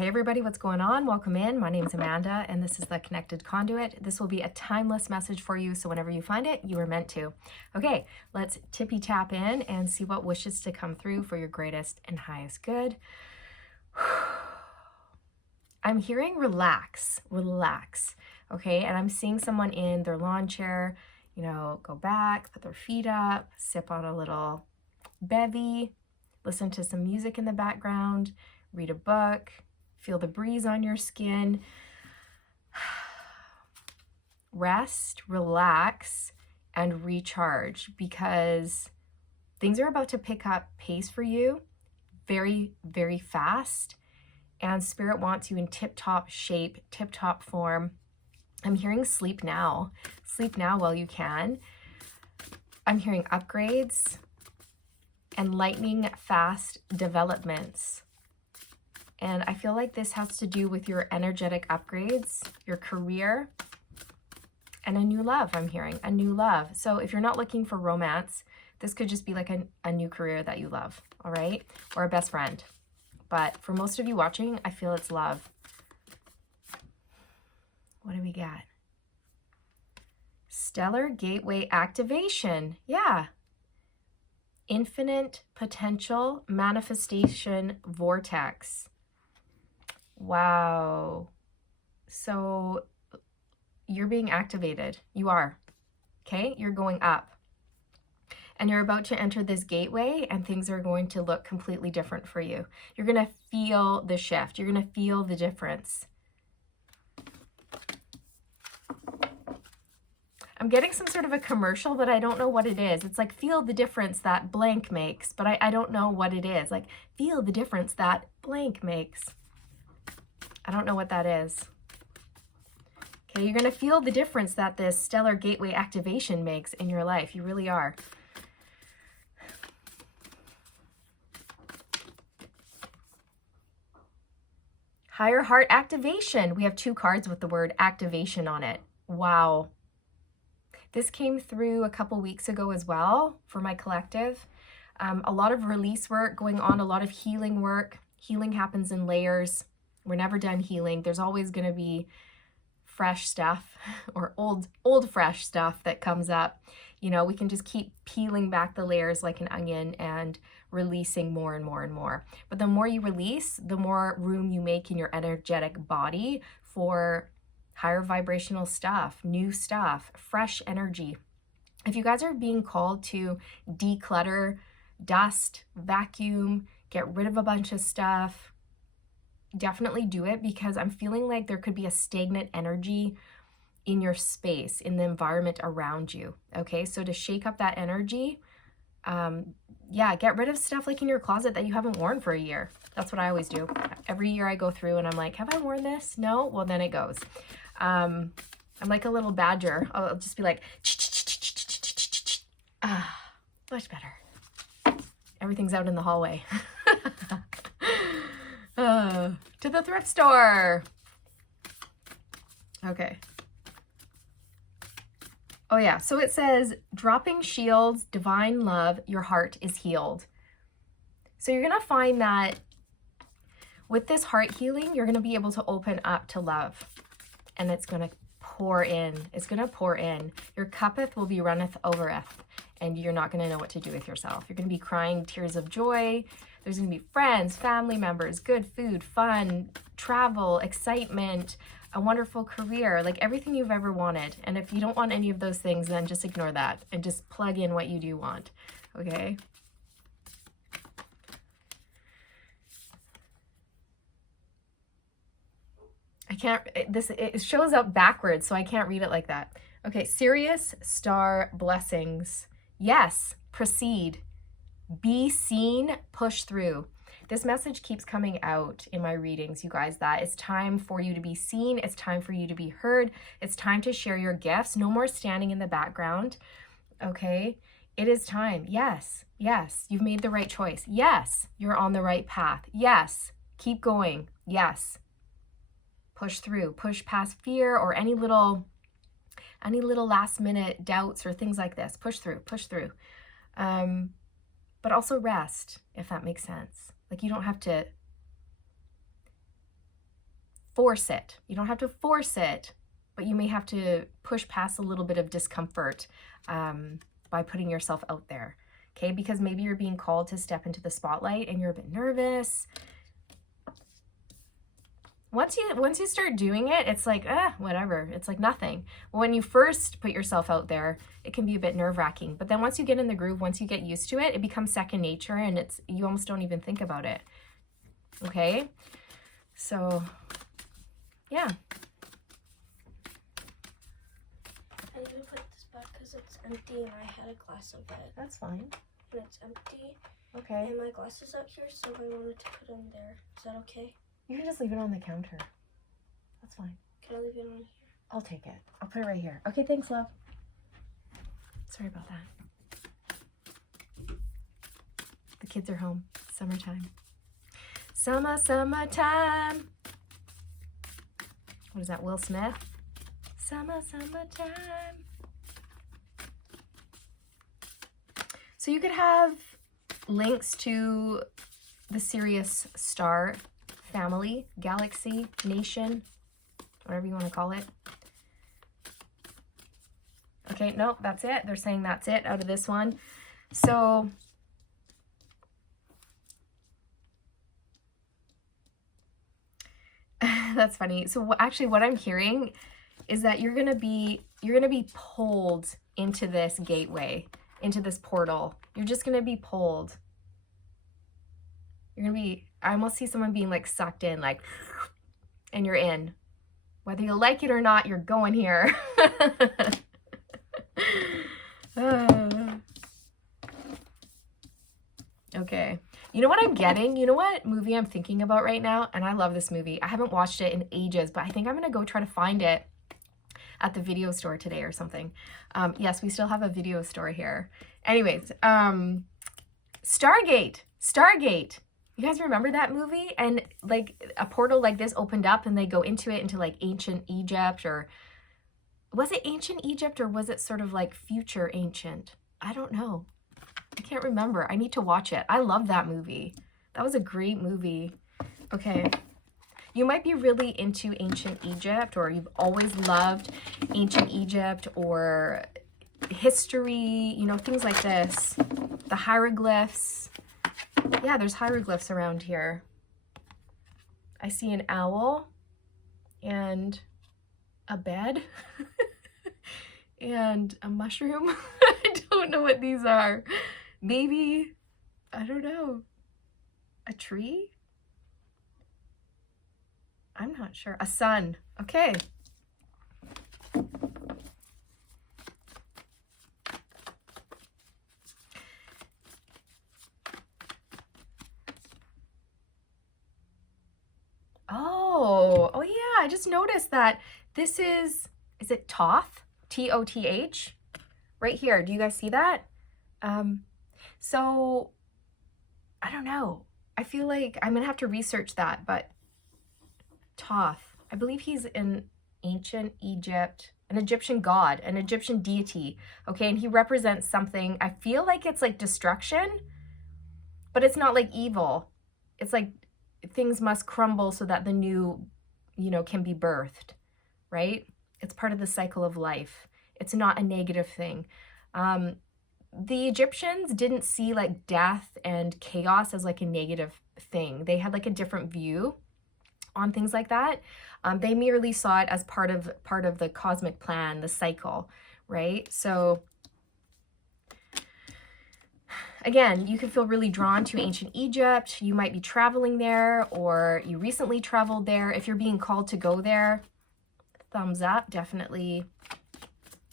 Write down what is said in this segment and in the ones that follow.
Hey everybody, what's going on? Welcome in. My name is Amanda and this is the Connected Conduit. This will be a timeless message for you, so whenever you find it, you are meant to. Okay, let's tippy tap in and see what wishes to come through for your greatest and highest good. I'm hearing relax, relax. Okay, and I'm seeing someone in their lawn chair, go back, put their feet up, sip on a little bevy, listen to some music in the background, read a book, feel the breeze on your skin. Rest, relax, and recharge, because things are about to pick up pace for you very, very fast. And Spirit wants you in tip-top shape, tip-top form. I'm hearing sleep now. Sleep now while you can. I'm hearing upgrades and lightning fast developments. And I feel like this has to do with your energetic upgrades, your career, and a new love. I'm hearing a new love. So if you're not looking for romance, this could just be like a new career that you love, all right? Or a best friend. But for most of you watching, I feel it's love. What do we got? Stellar Gateway Activation. Yeah. Infinite Potential Manifestation Vortex. Wow. So you're being activated. You are. Okay? You're going up. And you're about to enter this gateway and things are going to look completely different for you. You're going to feel the shift. You're going to feel the difference. I'm getting some sort of a commercial, but I don't know what it is. It's like, feel the difference that blank makes, but I don't know what it is. Like, feel the difference that blank makes. I don't know what that is. Okay, you're going to feel the difference that this stellar gateway activation makes in your life. You really are. Higher heart activation. We have 2 cards with the word activation on it. Wow. This came through a couple weeks ago as well for my collective. A lot of release work going on, a lot of healing work. Healing happens in layers. We're never done healing. There's always going to be fresh stuff or old fresh stuff that comes up. We can just keep peeling back the layers like an onion and releasing more and more and more. But the more you release, the more room you make in your energetic body for higher vibrational stuff, new stuff, fresh energy. If you guys are being called to declutter, dust, vacuum, get rid of a bunch of stuff, definitely do it, because I'm feeling like there could be a stagnant energy in your space, in the environment around you. Okay, so to shake up that energy, get rid of stuff like in your closet that you haven't worn for a year. That's what I always do. Every year I go through and I'm like, have I worn this? No? Well, then it goes. I'm like a little badger. I'll just be like, much better. Everything's out in the hallway. To the thrift store. Okay. Oh yeah, so it says, dropping shields, divine love, your heart is healed. So you're going to find that with this heart healing, you're going to be able to open up to love. And it's going to pour in. It's going to pour in. Your cuppeth will be runneth overeth. And you're not going to know what to do with yourself. You're going to be crying tears of joy. There's going to be friends, family members, good food, fun, travel, excitement, a wonderful career, like everything you've ever wanted. And if you don't want any of those things, then just ignore that and just plug in what you do want. Okay? It shows up backwards, so I can't read it like that. Okay, Sirius star blessings. Yes, proceed. Be seen, push through. This message keeps coming out in my readings, you guys, that it's time for you to be seen. It's time for you to be heard. It's time to share your gifts. No more standing in the background. Okay, it is time. Yes, yes, you've made the right choice. Yes, you're on the right path. Yes, keep going. Yes. Push through, push past fear or any little last minute doubts or things like this. Push through, push through. But also rest, if that makes sense. Like, you don't have to force it. You don't have to force it, but you may have to push past a little bit of discomfort by putting yourself out there, okay? Because maybe you're being called to step into the spotlight and you're a bit nervous. Once you start doing it, it's like, whatever. It's like nothing. When you first put yourself out there, it can be a bit nerve-wracking. But then once you get in the groove, once you get used to it, it becomes second nature, and you almost don't even think about it. Okay? So, yeah. I need to put this back because it's empty and I had a glass of it. That's fine. And it's empty. Okay. And my glass is out here, so I wanted to put it in there. Is that okay? You can just leave it on the counter. That's fine. Can I leave it on here? I'll take it. I'll put it right here. Okay, thanks, love. Sorry about that. The kids are home. Summertime. Summertime. What is that, Will Smith? Summertime. So you could have links to the Sirius star family, galaxy, nation, whatever you want to call it. Okay, nope, that's it. They're saying that's it out of this one. So that's funny. So actually what I'm hearing is that you're going to be pulled into this gateway, into this portal. You're just going to be pulled. You're going to be, I almost see someone being like sucked in, like, and you're in. Whether you like it or not, you're going here. Okay. You know what I'm getting? You know what movie I'm thinking about right now? And I love this movie. I haven't watched it in ages, but I think I'm going to go try to find it at the video store today or something. Yes, we still have a video store here. Anyways, Stargate. You guys remember that movie? And like a portal like this opened up and they go into it, into like ancient Egypt, or was it ancient Egypt or was it sort of like future ancient? I don't know. I can't remember. I need to watch it. I love that movie. That was a great movie. Okay. You might be really into ancient Egypt, or you've always loved ancient Egypt or history, you know, things like this. The hieroglyphs. Yeah, there's hieroglyphs around here. I see an owl and a bed and a mushroom. I don't know what these are. Maybe, I don't know, a tree? I'm not sure. A sun. Okay. Oh yeah, I just noticed that this is it Toth? T-O-T-H? Right here. Do you guys see that? So, I don't know. I feel like I'm going to have to research that, but Toth, I believe he's in ancient Egypt, an Egyptian god, an Egyptian deity, okay? And he represents something, I feel like it's like destruction, but it's not like evil. It's like things must crumble so that the new, you know, can be birthed, right? It's part of the cycle of life. It's not a negative thing. The Egyptians didn't see like death and chaos as like a negative thing. They had like a different view on things like that. They merely saw it as part of the cosmic plan, the cycle, right? So again, you could feel really drawn to ancient Egypt. You might be traveling there, or you recently traveled there. If you're being called to go there, thumbs up, definitely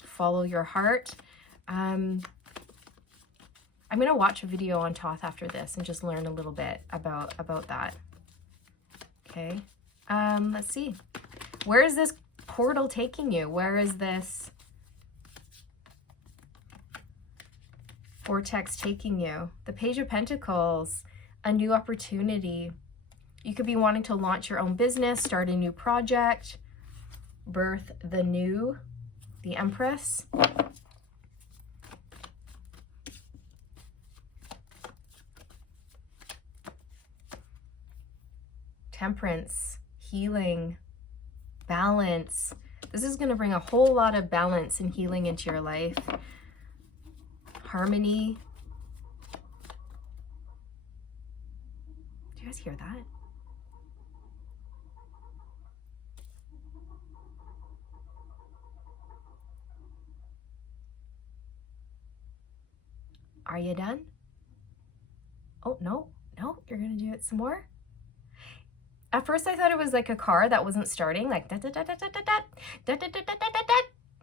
follow your heart. I'm going to watch a video on Toth after this and just learn a little bit about that. Okay. Let's see. Where is this portal taking you? Where is this vortex taking you? The Page of Pentacles, a new opportunity. You could be wanting to launch your own business, start a new project, birth the new, the Empress. Temperance, healing, balance. This is going to bring a whole lot of balance and healing into your life. Harmony. Do you guys hear that? Are you done? Oh, no, you're going to do it some more. At first I thought it was like a car that wasn't starting, like da da da da da da da da da da da da da da.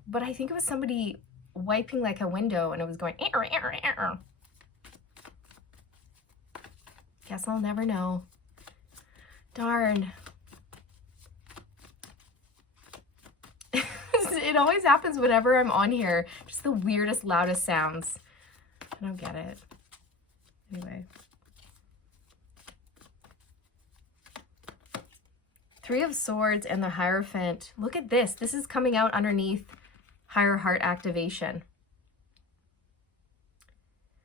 But I think it was somebody wiping like a window and it was going err, err, err. Guess I'll never know. Darn. It always happens whenever I'm on here. Just the weirdest, loudest sounds. I don't get it. Anyway. Three of Swords and the Hierophant. Look at this. This is coming out underneath higher heart activation.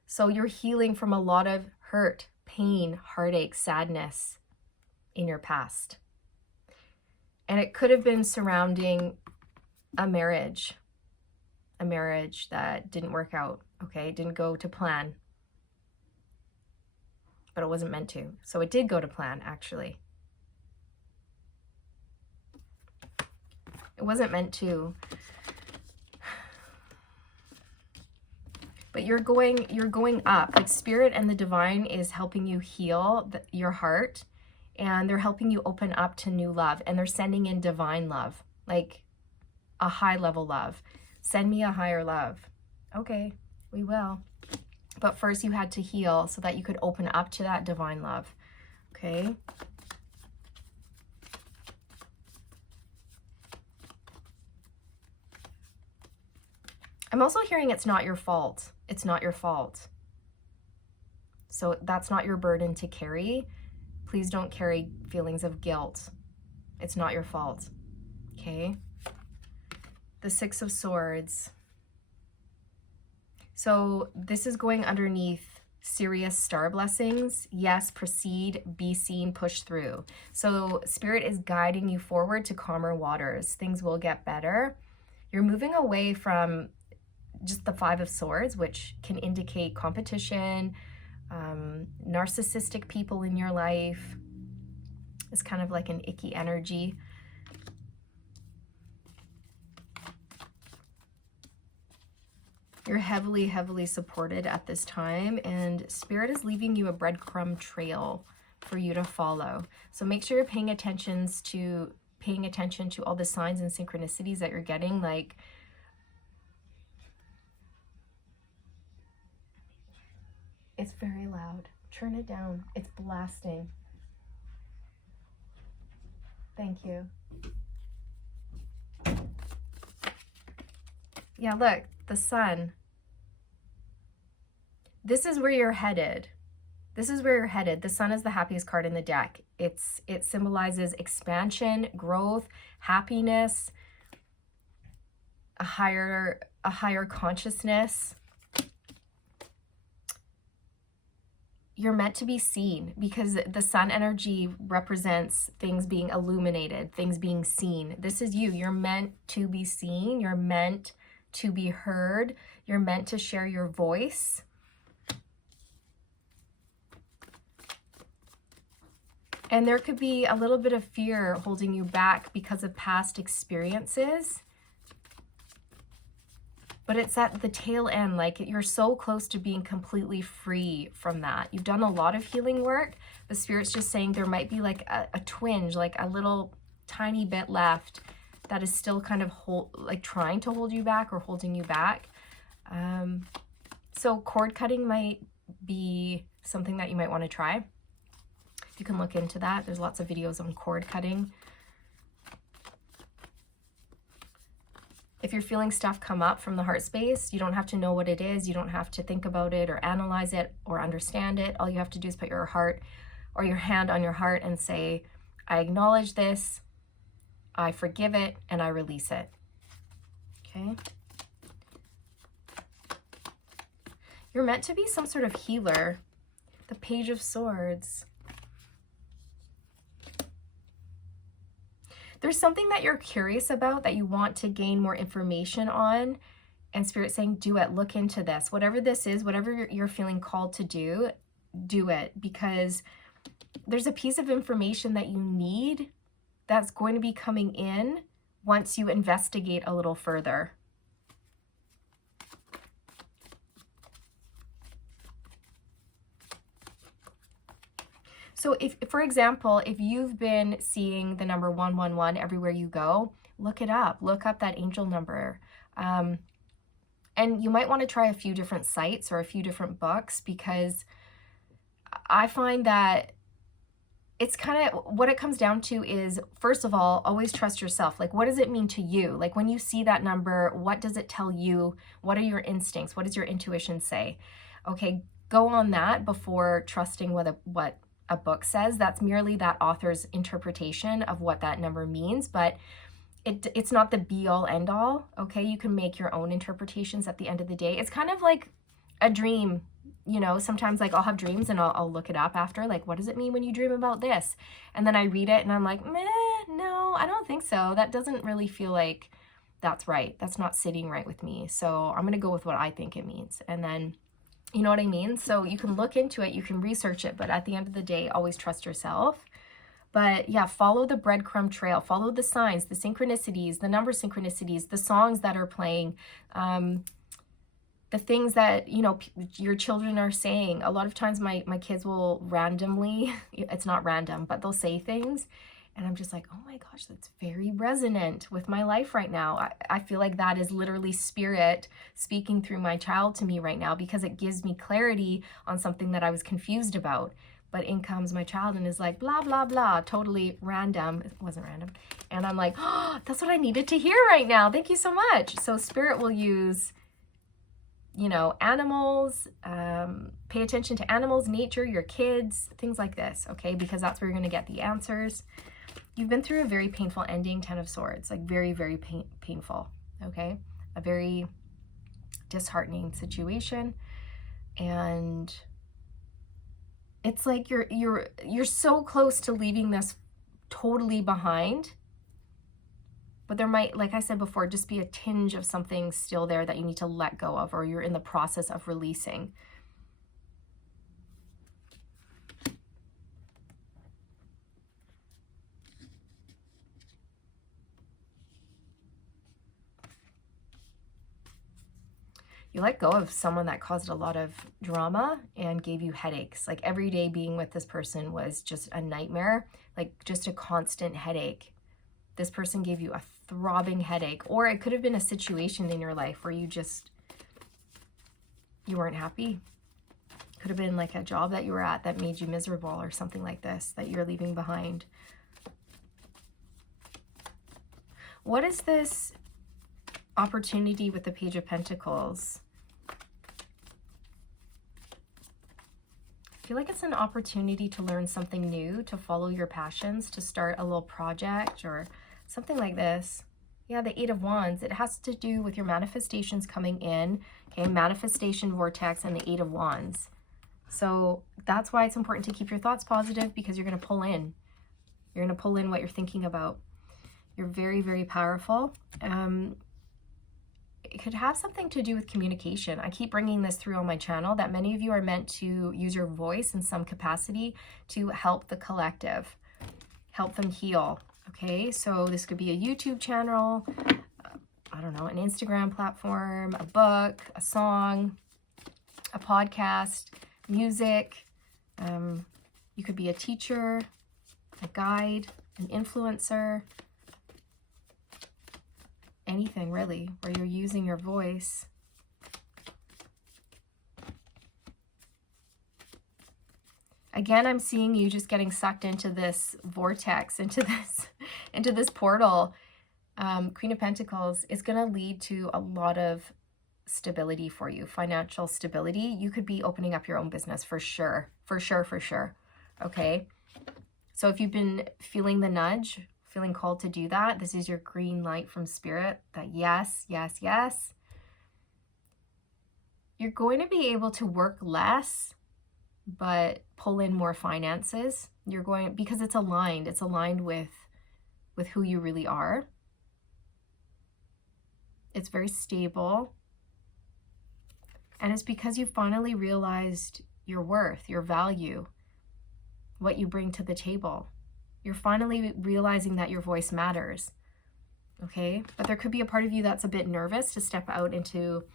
So you're healing from a lot of hurt, pain, heartache, sadness in your past. And it could have been surrounding a marriage that didn't work out, okay? Didn't go to plan. But it wasn't meant to. So it did go to plan, actually. It wasn't meant to. But you're going up. Like Spirit and the Divine is helping you heal your heart, and they're helping you open up to new love, and they're sending in divine love, like a high level love. Send me a higher love. Okay, we will. But first you had to heal so that you could open up to that divine love. Okay? I'm also hearing it's not your fault. It's not your fault. So that's not your burden to carry. Please don't carry feelings of guilt. It's not your fault. Okay? The Six of Swords. So this is going underneath serious star blessings. Yes, proceed, be seen, push through. So Spirit is guiding you forward to calmer waters. Things will get better. You're moving away from just the Five of Swords, which can indicate competition, narcissistic people in your life. It's kind of like an icky energy. You're heavily, heavily supported at this time, and Spirit is leaving you a breadcrumb trail for you to follow. So make sure you're paying attention to all the signs and synchronicities that you're getting, like it's very loud. Turn it down. It's blasting. Thank you. Yeah, look, the Sun. This is where you're headed. This is where you're headed. The Sun is the happiest card in the deck. It symbolizes expansion, growth, happiness, a higher consciousness. You're meant to be seen because the Sun energy represents things being illuminated, things being seen. This is you. You're meant to be seen. You're meant to be heard. You're meant to share your voice. And there could be a little bit of fear holding you back because of past experiences. But it's at the tail end, like you're so close to being completely free from that. You've done a lot of healing work. The Spirit's just saying there might be like a twinge, like a little tiny bit left that is still kind of trying to hold you back or holding you back. So cord cutting might be something that you might want to try. You can look into that. There's lots of videos on cord cutting. If you're feeling stuff come up from the heart space, you don't have to know what it is. You don't have to think about it or analyze it or understand it. All you have to do is put your heart or your hand on your heart and say, I acknowledge this, I forgive it, and I release it. Okay? You're meant to be some sort of healer. The Page of Swords. there's something that you're curious about that you want to gain more information on, and Spirit's saying, do it, look into this. Whatever this is, whatever you're feeling called to do it, because there's a piece of information that you need that's going to be coming in once you investigate a little further. So if, for example, if you've been seeing the number 111 everywhere you go, look it up. Look up that angel number. And you might want to try a few different sites or a few different books, because I find that it's kind of what it comes down to is, first of all, always trust yourself. Like, what does it mean to you? Like, when you see that number, what does it tell you? What are your instincts? What does your intuition say? Okay, go on that before trusting what a book says. That's merely that author's interpretation of what that number means, but it's not the be all end all. Okay, you can make your own interpretations at the end of the day. It's kind of like a dream. You know, sometimes like I'll have dreams and I'll look it up after, like, what does it mean when you dream about this? And then I read it and I'm like, meh, no, I don't think so. That doesn't really feel like that's right. That's not sitting right with me. So I'm going to go with what I think it means. And then, you know what I mean? So you can look into it, you can research it, but at the end of the day, always trust yourself. But yeah, follow the breadcrumb trail, follow the signs, the synchronicities, the number synchronicities, the songs that are playing, the things that, you know, your children are saying. A lot of times my kids will randomly, it's not random, but they'll say things. And I'm just like, oh my gosh, that's very resonant with my life right now. I feel like that is literally Spirit speaking through my child to me right now, because it gives me clarity on something that I was confused about. But in comes my child and is like, blah, blah, blah, totally random. It wasn't random. And I'm like, oh, that's what I needed to hear right now. Thank you so much. So Spirit will use, you know, animals, pay attention to animals, nature, your kids, things like this, okay? Because that's where you're going to get the answers. You've been through a very painful ending, 10 of Swords, like very, very painful, okay? A very disheartening situation. And it's like you're so close to leaving this totally behind. But there might, like I said before, just be a tinge of something still there that you need to let go of, or you're in the process of releasing. You let go of someone that caused a lot of drama and gave you headaches. Like, every day being with this person was just a nightmare, like just a constant headache. This person gave you a throbbing headache, or it could have been a situation in your life where you weren't happy. Could have been like a job that you were at that made you miserable, or something like this that you're leaving behind. What is this opportunity with the Page of Pentacles? I feel like it's an opportunity to learn something new, to follow your passions, to start a little project or something like this. Yeah, the Eight of Wands. It has to do with your manifestations coming in. Okay, manifestation vortex and the Eight of Wands. So that's why it's important to keep your thoughts positive, because you're going to pull in. You're going to pull in what you're thinking about. You're very, very powerful. It could have something to do with communication. I keep bringing this through on my channel, that many of you are meant to use your voice in some capacity to help the collective, help them heal. Okay, so this could be a YouTube channel, I don't know, an Instagram platform, a book, a song, a podcast, music. You could be a teacher, a guide, an influencer, anything really, where you're using your voice. Again, I'm seeing you just getting sucked into this vortex, into this portal. Queen of Pentacles is going to lead to a lot of stability for you, financial stability. You could be opening up your own business for sure, for sure, for sure. Okay. So if you've been feeling the nudge, feeling called to do that, this is your green light from Spirit, that yes, yes, yes. You're going to be able to work less, but pull in more finances. You're going, because it's aligned with with who you really are. It's very stable. And it's because you finally realized your worth, your value, what you bring to the table. You're finally realizing that your voice matters. Okay? But there could be a part of you that's a bit nervous to step out into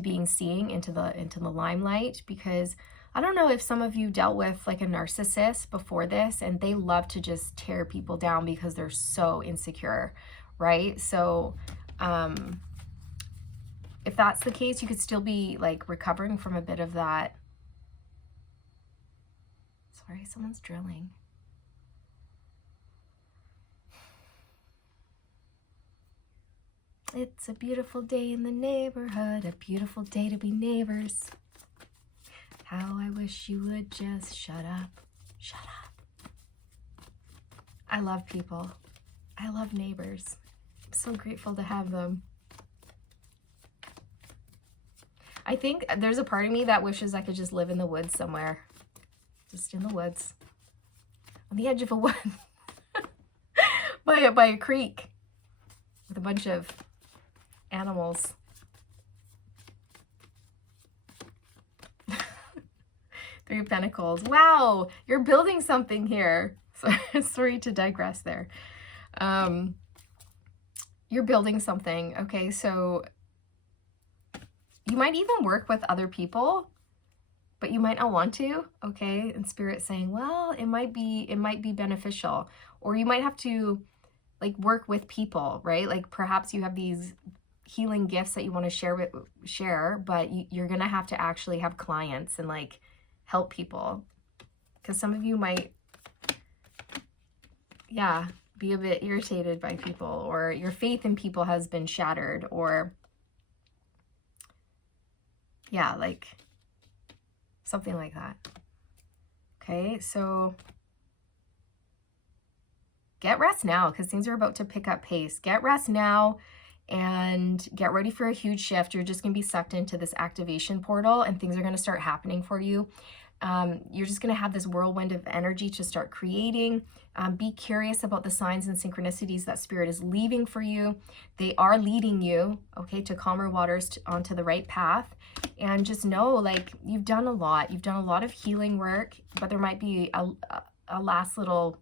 being seen, into the limelight, because I don't know if some of you dealt with like a narcissist before this, and they love to just tear people down because they're so insecure, right? So if that's the case, you could still be like recovering from a bit of that. Sorry, someone's drilling. It's a beautiful day in the neighborhood, a beautiful day to be neighbors. How I wish you would just shut up. Shut up. I love people. I love neighbors. I'm so grateful to have them. I think there's a part of me that wishes I could just live in the woods somewhere. Just in the woods. On the edge of a wood. by a creek. With a bunch of animals. Three of Pentacles. Wow, you're building something here. Sorry to digress there. You're building something. Okay, so you might even work with other people, but you might not want to. Okay, and Spirit's saying, well, it might be beneficial, or you might have to like work with people, right? Like perhaps you have these healing gifts that you want to share, but you're gonna have to actually have clients and like help people, because some of you might, yeah, be a bit irritated by people, or your faith in people has been shattered, or yeah, like something like that. Okay, so get rest now, because things are about to pick up pace. Get rest now and get ready for a huge shift. You're just going to be sucked into this activation portal, and things are going to start happening for you. You're just going to have this whirlwind of energy to start creating. Be curious about the signs and synchronicities that Spirit is leaving for you. They are leading you, okay, to calmer waters, onto the right path. And just know, like, you've done a lot. You've done a lot of healing work, but there might be a last little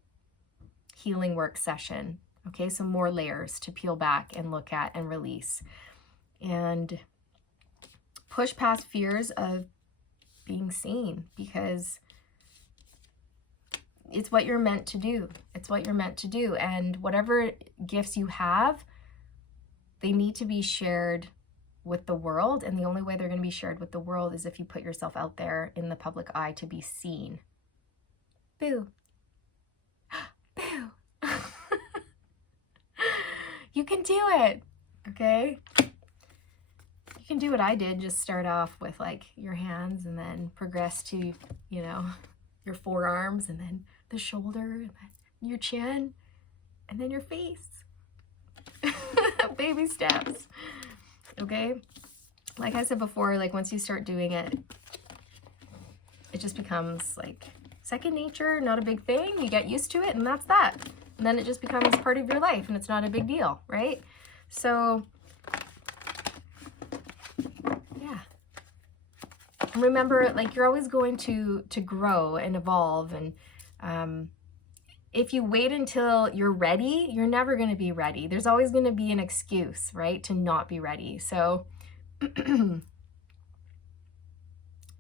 healing work session. Okay, some more layers to peel back and look at and release. And push past fears of being seen, because it's what you're meant to do. It's what you're meant to do. And whatever gifts you have, they need to be shared with the world. And the only way they're going to be shared with the world is if you put yourself out there in the public eye to be seen. Boo. Boo. You can do it, okay? You can do what I did. Just start off with like your hands and then progress to, you know, your forearms, and then the shoulder, and then your chin, and then your face. Baby steps, okay? Like I said before, like once you start doing it, it just becomes like second nature, not a big thing. You get used to it, and that's that. And then it just becomes part of your life, and it's not a big deal, right? So, yeah. And remember, like, you're always going to grow and evolve. And if you wait until you're ready, you're never going to be ready. There's always going to be an excuse, right, to not be ready. So,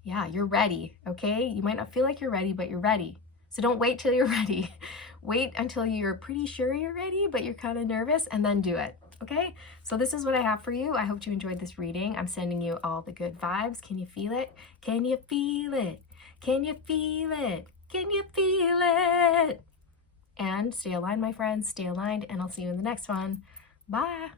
yeah, you're ready, okay? You might not feel like you're ready, but you're ready. So don't wait till you're ready. Wait until you're pretty sure you're ready, but you're kind of nervous, and then do it, okay? So this is what I have for you. I hope you enjoyed this reading. I'm sending you all the good vibes. Can you feel it? Can you feel it? Can you feel it? Can you feel it? And stay aligned, my friends. Stay aligned, and I'll see you in the next one. Bye.